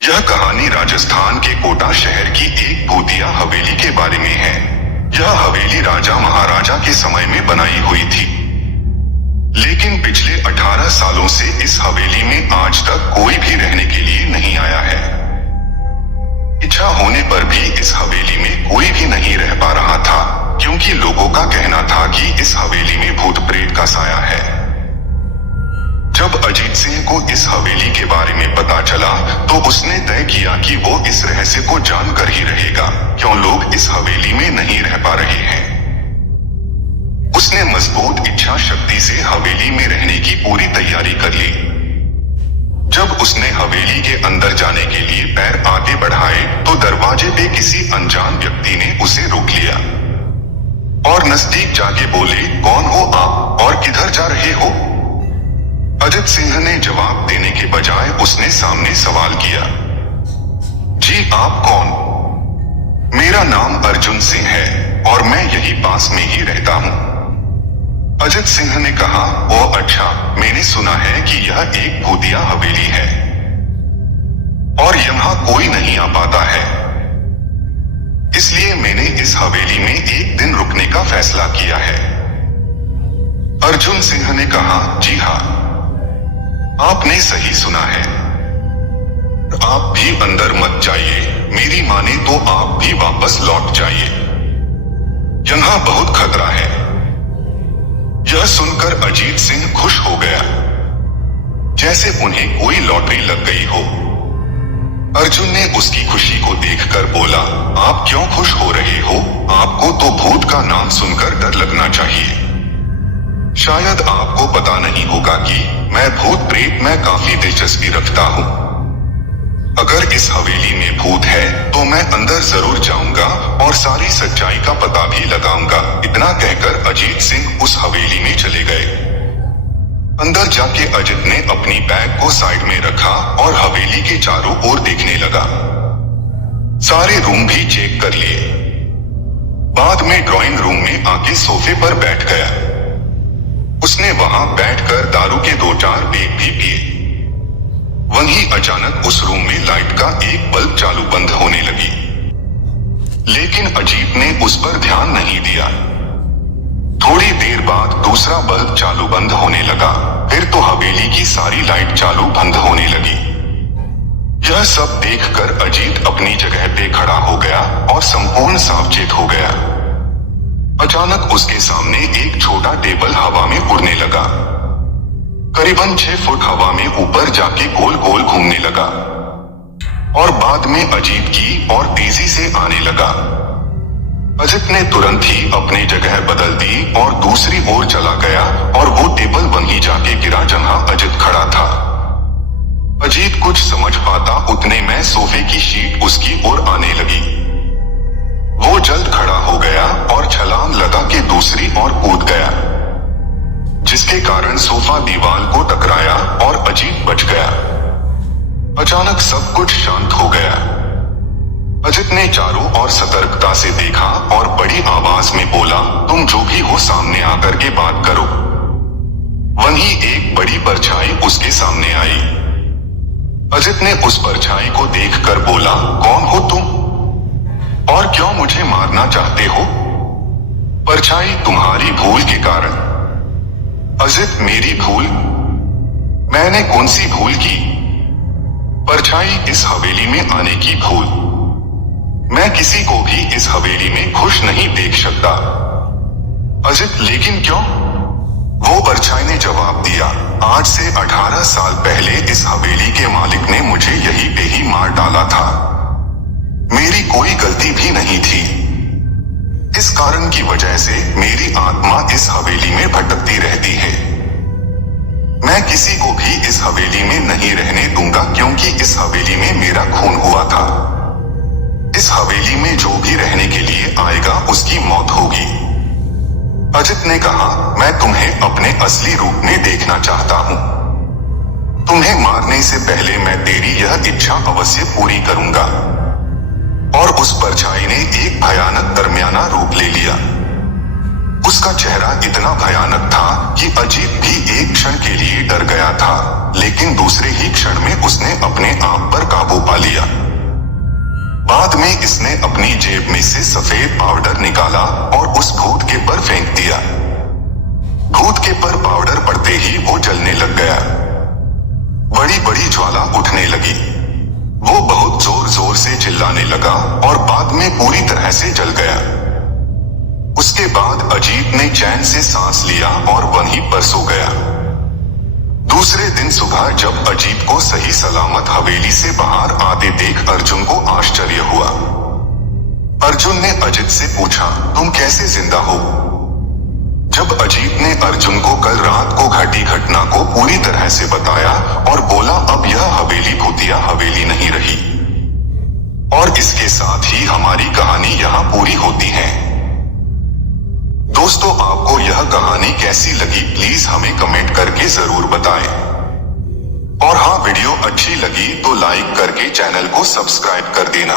यह कहानी राजस्थान के कोटा शहर की एक भूतिया हवेली के बारे में है। यह हवेली राजा महाराजा के समय में बनाई हुई थी, लेकिन पिछले 18 सालों से इस हवेली में आज तक कोई भी रहने के लिए नहीं आया है। इच्छा होने पर भी इस हवेली में कोई भी नहीं रह पा रहा था, क्योंकि लोगों का कहना था कि इस हवेली में भूत प्रेत का साया है। जब अजीत सिंह को इस हवेली के बारे में पता चला, तो उसने तय किया कि वो इस रहस्य को जानकर ही रहेगा, क्यों लोग इस हवेली में नहीं रह पा रहे हैं। उसने मजबूत इच्छा शक्ति से हवेली में रहने की पूरी तैयारी कर ली। जब उसने हवेली के अंदर जाने के लिए पैर आगे बढ़ाए, तो दरवाजे पे किसी अनजान व्यक्ति ने उसे रोक लिया और नजदीक जाके बोले, कौन हो आप और किधर जा रहे हो? अजित सिंह ने जवाब देने के बजाय उसने सामने सवाल किया, जी आप कौन? मेरा नाम अर्जुन सिंह है और मैं यही पास में ही रहता हूँ। अजित सिंह ने कहा, ओ अच्छा, मैंने सुना है कि यह एक भूतिया हवेली है और यहाँ कोई नहीं आ पाता है, इसलिए मैंने इस हवेली में एक दिन रुकने का फैसला किया है। अर्जुन सिंह ने कहा, जी हाँ, आपने सही सुना है। आप भी अंदर मत जाइए, मेरी माने तो आप भी वापस लौट जाइए, यहाँ बहुत खतरा है। यह सुनकर अजीत सिंह खुश हो गया, जैसे उन्हें कोई लॉटरी लग गई हो। अर्जुन ने उसकी खुशी को देखकर बोला, आप क्यों खुश हो रहे हो? आपको तो भूत का नाम सुनकर डर लगना चाहिए। शायद आपको पता नहीं होगा कि मैं भूत प्रेत में काफी दिलचस्पी रखता हूँ। अगर इस हवेली में भूत है तो मैं अंदर जरूर जाऊंगा और सारी सच्चाई का पता भी लगाऊंगा। इतना कहकर अजीत सिंह उस हवेली में चले गए। अंदर जाके अजित ने अपनी बैग को साइड में रखा और हवेली के चारों ओर देखने लगा। सारे रूम भी चेक कर लिए। बाद में ड्राइंग रूम में आके सोफे पर बैठ गया। उसने वहां बैठकर दारू के 2-4 पेग भी पिए। वहीं अचानक उस रूम में लाइट का एक बल्ब चालू बंद होने लगी, लेकिन अजीत ने उस पर ध्यान नहीं दिया। थोड़ी देर बाद दूसरा बल्ब चालू बंद होने लगा, फिर तो हवेली की सारी लाइट चालू बंद होने लगी। यह सब देखकर अजीत अपनी जगह पे खड़ा हो गया और संपूर्ण सावचेत हो गया। अचानक उसके सामने एक छोटा टेबल हवा में उड़ने लगा। करीबन 6 फुट हवा में ऊपर जाके गोल गोल घूमने लगा और बाद में अजीत की और तेजी से आने लगा। अजित ने तुरंत ही अपनी जगह बदल दी और दूसरी ओर चला गया और वो टेबल वहीं जाके गिरा जहां अजित खड़ा था। अजीत कुछ समझ पाता उतने में सोफे की शीट उसकी ओर आने लगी। वो जल्द खड़ा हो गया और छलांग लगा के दूसरी ओर कूद गया, जिसके कारण सोफा दीवार को टकराया और अजीत बच गया। अचानक सब कुछ शांत हो गया। अजित ने चारों ओर सतर्कता से देखा और बड़ी आवाज में बोला, तुम जो भी हो सामने आकर के बात करो। वहीं एक बड़ी परछाई उसके सामने आई। अजित ने उस परछाई को देखकर बोला, कौन हो तुम और क्यों मुझे मारना चाहते हो? परछाई, तुम्हारी भूल के कारण। अजित, मेरी भूल? मैंने कौन सी भूल की? परछाई, इस हवेली में आने की भूल। मैं किसी को भी इस हवेली में खुश नहीं देख सकता। अजित, लेकिन क्यों? वो परछाई ने जवाब दिया, आज से 18 साल पहले इस हवेली के मालिक ने मुझे यहीं पे ही मार डाला था। मेरी कोई गलती भी नहीं थी। इस कारण की वजह से मेरी आत्मा इस हवेली में भटकती रहती है। मैं किसी को भी इस हवेली में नहीं रहने दूंगा, क्योंकि इस हवेली में मेरा खून हुआ था। इस हवेली में जो भी रहने के लिए आएगा उसकी मौत होगी। अजित ने कहा, मैं तुम्हें अपने असली रूप में देखना चाहता हूँ। तुम्हें मारने से पहले मैं तेरी यह इच्छा अवश्य पूरी करूंगा। और उस परछाई ने एक भयानक दरमियाना रूप ले लिया। उसका चेहरा इतना भयानक था कि अजीत भी एक क्षण के लिए डर गया था, लेकिन दूसरे ही क्षण में उसने अपने आप पर काबू पा लिया। इसने अपनी जेब में से सफेद पाउडर निकाला और उस भूत के पर फेंक दिया। भूत के पर पाउडर पड़ते ही वो जलने लग गया। बड़ी बड़ी ज्वाला उठने लगी। वो बहुत जोर जोर से चिल्लाने लगा और बाद में पूरी तरह से जल गया। उसके बाद अजीत ने चैन से सांस लिया और वहीं पर सो गया। दूसरे दिन सुबह जब अजीत को सही सलामत हवेली से बाहर आते देख अर्जुन को आश्चर्य हुआ। अर्जुन ने अजीत से पूछा, तुम कैसे जिंदा हो? जब अजीत ने अर्जुन को कल रात को घटी घटना को पूरी तरह से बताया और बोला अब यह हवेली भूतिया हवेली नहीं रही। और इसके साथ ही हमारी कहानी यहाँ पूरी होती है। दोस्तों, आपको यह कहानी कैसी लगी प्लीज हमें कमेंट करके जरूर बताएं। और हाँ, वीडियो अच्छी लगी तो लाइक करके चैनल को सब्सक्राइब कर देना।